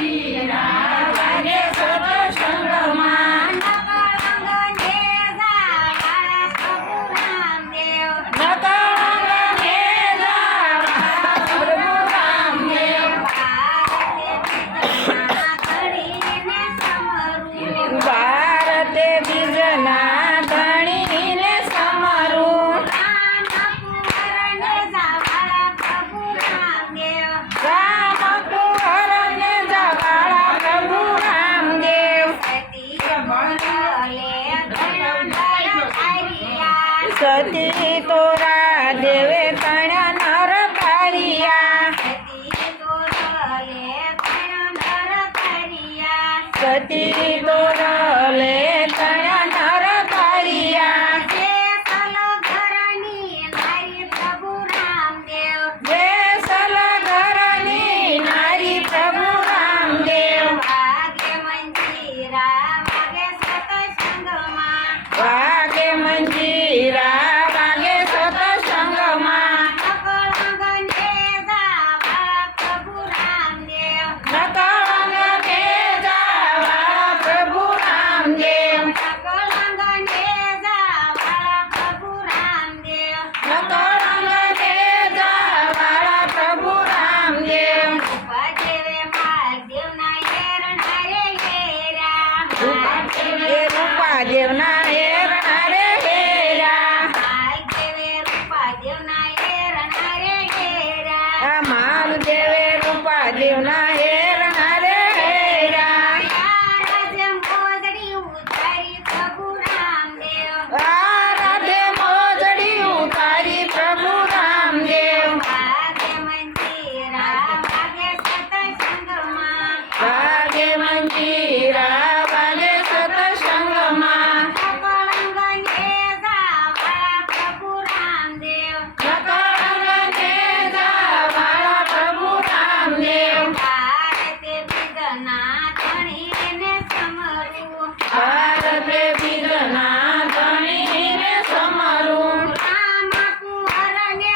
મંજીરા વાગે સત્સંગમાં ભારતે બીજના ધણીને સમરું રામ કુંવરને જવાળા પ્રભુ રામદેવ સતી તોરા દેવે તણ નર કાળિયા સતી તોરલે તણ નર કાળિયા જે સલઘરની નારી પ્રભુ રામદેવ વાગે મંજીરા વાગે સત્સંગમાં નકળંગને જાવા પ્રભુ રામદેવ નકળંગને જાવા પ્રભુ રામદેવ રૂપાદેવના હેરના રે હેરા માલદેવે રૂપાદેવના હેરના રે હેરા રાધે મોજડી ઉતારી પ્રભુ રામદેવ વાગે મંજીરા વાગે સત્સંગમાં નકળંગને જાવા પ્રભુ રામદેવ ભારતે બીજના ધણીને સમરું રામ કુંવરને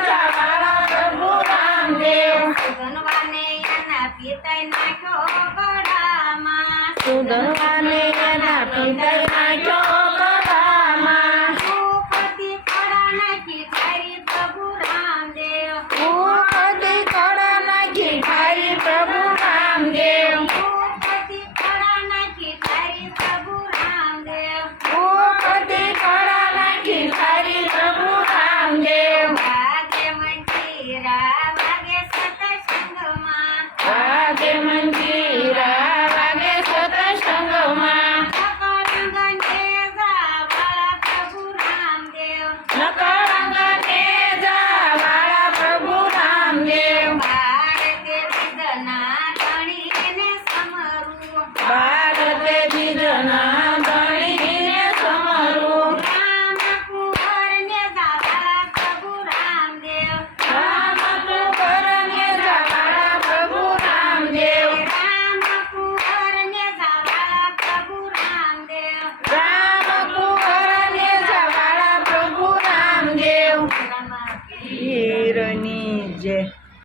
જાવા પ્રભુ રામદેવ સુધનવાને એના પિતાએ નાખ્યો ગળામાં સુધનવાને એના પિતાએ નાખ્યો